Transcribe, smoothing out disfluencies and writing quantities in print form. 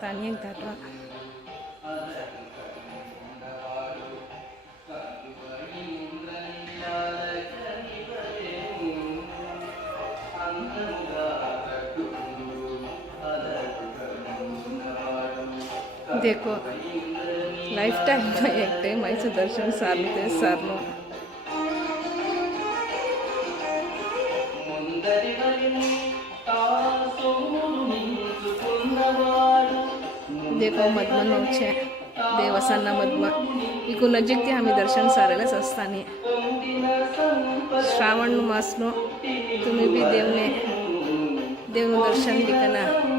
तानिए घाटवा देखो life time में एक टाइम ऐसे दर्शन सारते सारनो देखो मधमन होचे देवस्थान मधमा इको नजीक थी हमें दर्शन सारेला सस्तानी श्रावण मासनो तुम्हें भी देवने दर्शन दिखना